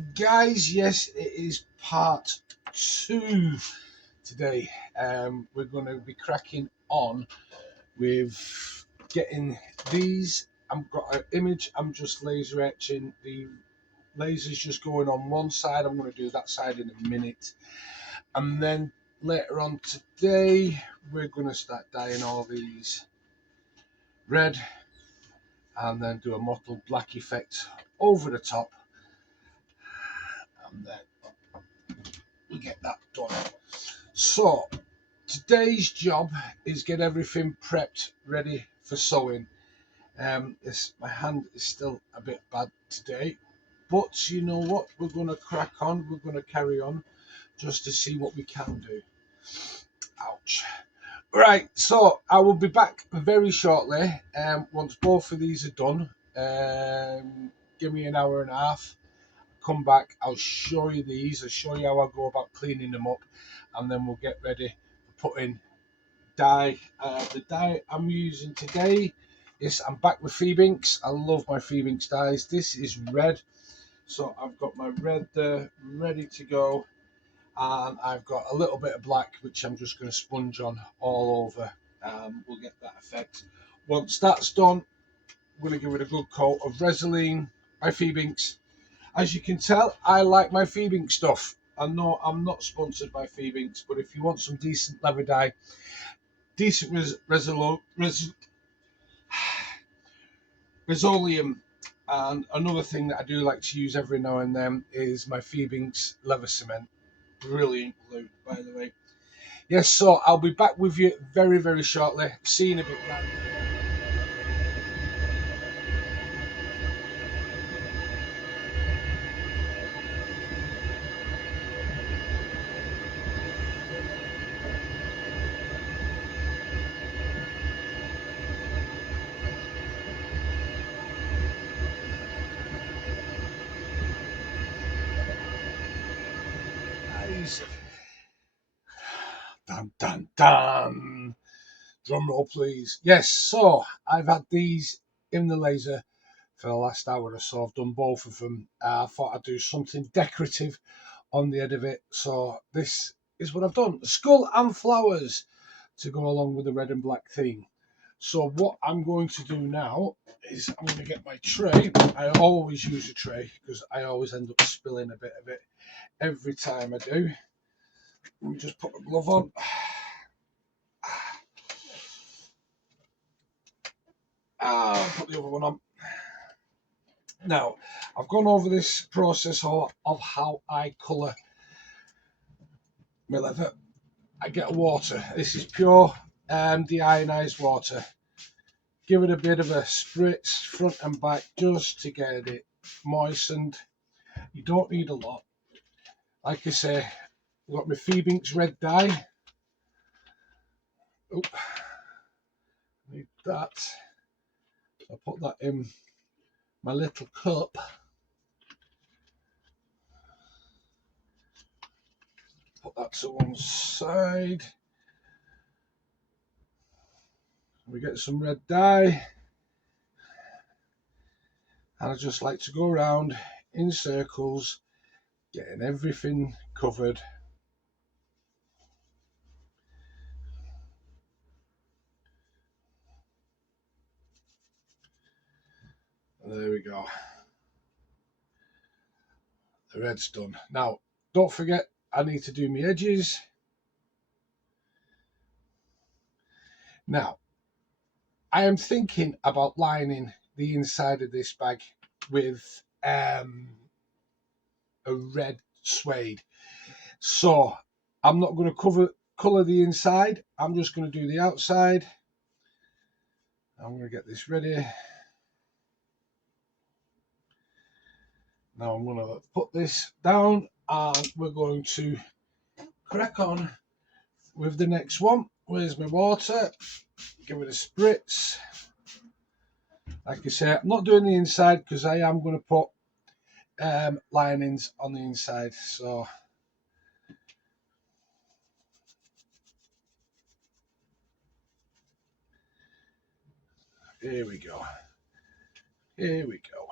Right guys, yes, it is part 2 today. We're going to be cracking on with getting these. I've got an image, I'm just laser etching. The laser's just going on one side. I'm going to do that side in a minute. And then later on today, we're going to start dyeing all these red and then do a mottled black effect over the top. And then we get that done. So today's job is get everything prepped ready for sewing. My hand is still a bit bad today, but you know what, we're going to crack on, we're going to carry on just to see what we can do. Ouch. Right, so I will be back very shortly once both of these are done. Give me an hour and a half, come back, I'll show you these, I'll show you how I go about cleaning them up, and then we'll get ready for putting dye. The dye I'm using today is, I'm back with Feebinks. I love my Feebinks dyes. This is red, so I've got my red there ready to go, and I've got a little bit of black which I'm just going to sponge on all over. We'll get that effect. Once that's done, I'm going to give it a good coat of Resolene by Feebinks. As you can tell, I like my Feebinks stuff. I know I'm not sponsored by Feebinks, but if you want some decent leather dye, decent Resoleum, and another thing that I do like to use every now and then is my Feebinks leather cement. Brilliant glue, by the way. Yes, so I'll be back with you very, very shortly. See you in a bit, guys. Dun, dun, dun. Drum roll, please. Yes, so I've had these in the laser for the last hour or so. I've done both of them. I thought I'd do something decorative on the end of it. So this is what I've done. Skull and flowers to go along with the red and black theme. So what I'm going to do now is I'm going to get my tray. I always use a tray because I always end up spilling a bit of it every time I do. Let me just put a glove on. Put the other one on. Now, I've gone over this process of how I colour my leather. I get water. This is pure deionised water. Give it a bit of a spritz front and back just to get it moistened. You don't need a lot. Like I say, I've got my Feebinks red dye. Oh, need that. I'll put that in my little cup. Put that to one side. We get some red dye. And I just like to go around in circles, getting everything covered. And there we go. The red's done. Now, don't forget, I need to do my edges. Now, I am thinking about lining the inside of this bag with a red suede. So I'm not going to colour the inside. I'm just going to do the outside. I'm going to get this ready. Now I'm going to put this down and we're going to crack on with the next one. Where's my water? Give it a spritz. Like I say, I'm not doing the inside because I am going to put linings on the inside. So here we go. Here we go.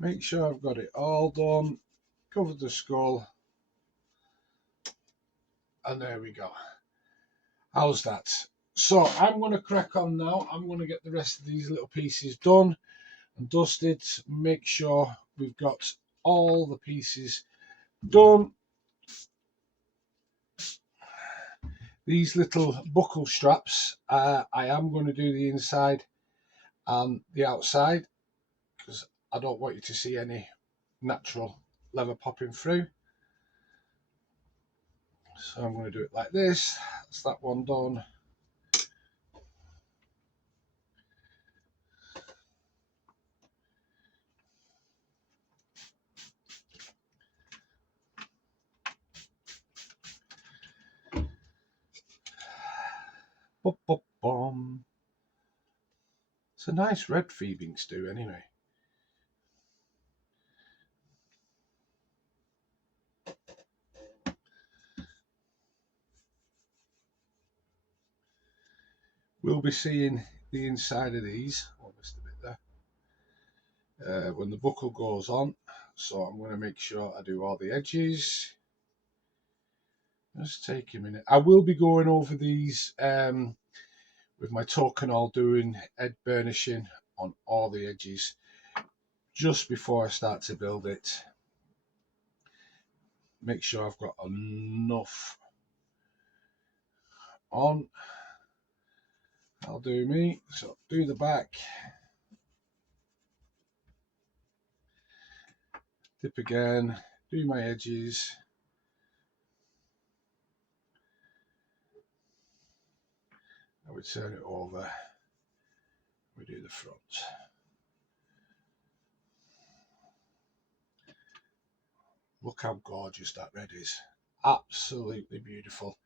Make sure I've got it all done. Cover the skull. And there we go. How's that? So I'm going to crack on now. I'm going to get the rest of these little pieces done and dusted. Make sure we've got all the pieces done. These little buckle straps, I am going to do the inside and the outside because I don't want you to see any natural leather popping through. So I'm going to do it like this. That's that one done. Boom. It's a nice red Phoebing stew anyway. We'll be seeing the inside of these. Oh, missed a bit there. When the buckle goes on. So I'm going to make sure I do all the edges. Just take a minute. I will be going over these with my token all doing edge burnishing on all the edges just before I start to build it. Make sure I've got enough on. I'll do me. So do the back. Dip again. Do my edges. I would turn it over. We do the front. Look how gorgeous that red is. Absolutely beautiful.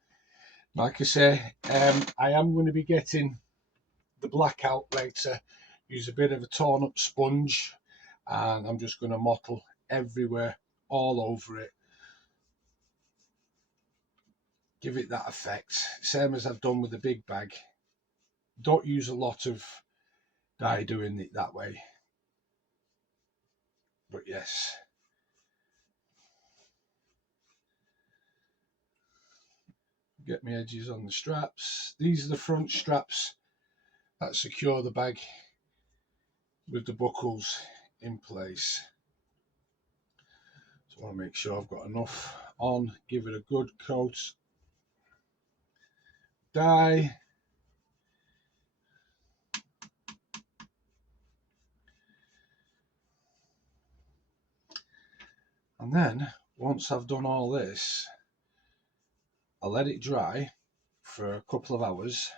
Like I say, I am going to be getting the black out later. Use a bit of a torn up sponge and I'm just going to mottle everywhere, all over it. Give it that effect. Same as I've done with the big bag. Don't use a lot of dye doing it that way. But yes. Get my edges on the straps. These are the front straps that secure the bag with the buckles in place. So I want to make sure I've got enough on. Give it a good coat. Dye. And then once I've done all this, I'll let it dry for a couple of hours.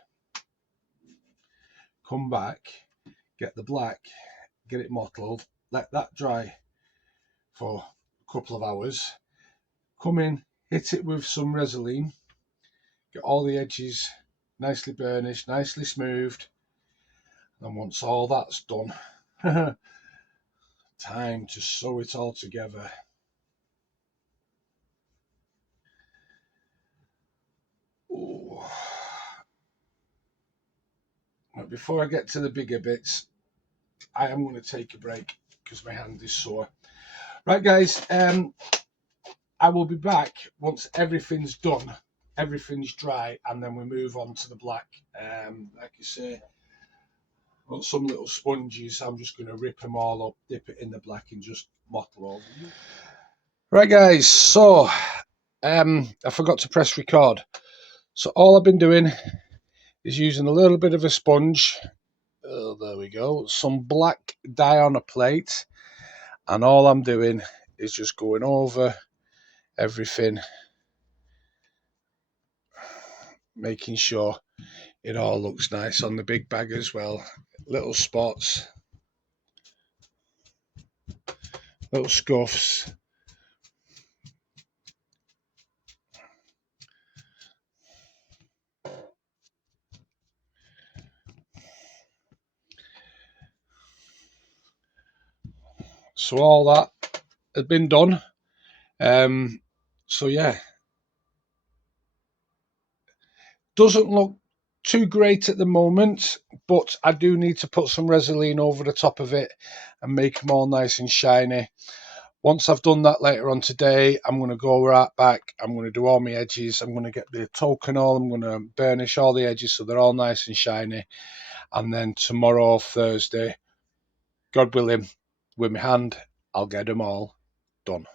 Come back, get the black, get it mottled, let that dry for a couple of hours. Come in, hit it with some Resolene, get all the edges nicely burnished, nicely smoothed. And once all that's done, time to sew it all together. Ooh. But before I get to the bigger bits, I am going to take a break because my hand is sore. Right, guys, I will be back once everything's done, everything's dry, and then we move on to the black. Like I say, got some little sponges. I'm just going to rip them all up, dip it in the black, and just mottle over. Right, guys, so I forgot to press record. So all I've been doing is using a little bit of a sponge. Oh, there we go. Some black dye on a plate. And all I'm doing is just going over everything, making sure it all looks nice on the big bag as well. Little spots, little scuffs. So all that has been done. So yeah, doesn't look too great at the moment, but I do need to put some Resolene over the top of it and make them all nice and shiny. Once I've done that later on today, I'm going to go right back. I'm going to do all my edges. I'm going to get the tokenol. I'm going to burnish all the edges so they're all nice and shiny. And then tomorrow, Thursday, God willing, with my hand, I'll get them all done.